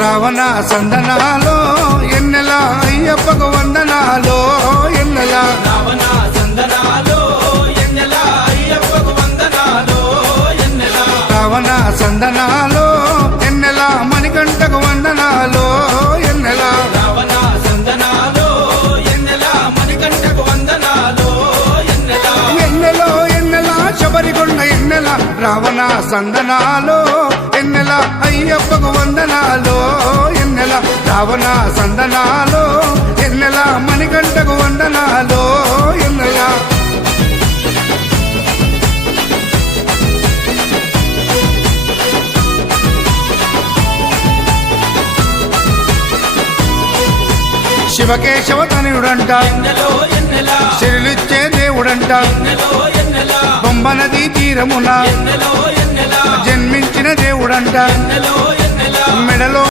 రావణ సందనాలో ఎన్నెల అయ్యప్పకు వందనాలో ఎన్నెల రావణ సందనాలో ఎన్నెల అయ్యప్పకు వందనాలో ఎన్నెల రావణ సందనాలో ఎన్నెల మణికంఠకు వందనాలో ఎన్నెల రావణ సందనాలో ఎన్నెల మణికంఠకు వందనాలో ఎన్నెల ఎన్నెలో ఎన్నెల శబరికొండ ఎన్నెల రావణ సందనాలో ఎన్నెల రావణ సందనాలో ఎన్నెల మణికంఠకు వందనాలో ఎన్నెల శివకేశవ తనయుడంట ఎన్నెల చెరులిచ్చే దేవుడంట ఎన్నెలో ఎన్నెల? బొమ్మ నదీ తీరమున జన్మించిన దేవుడంట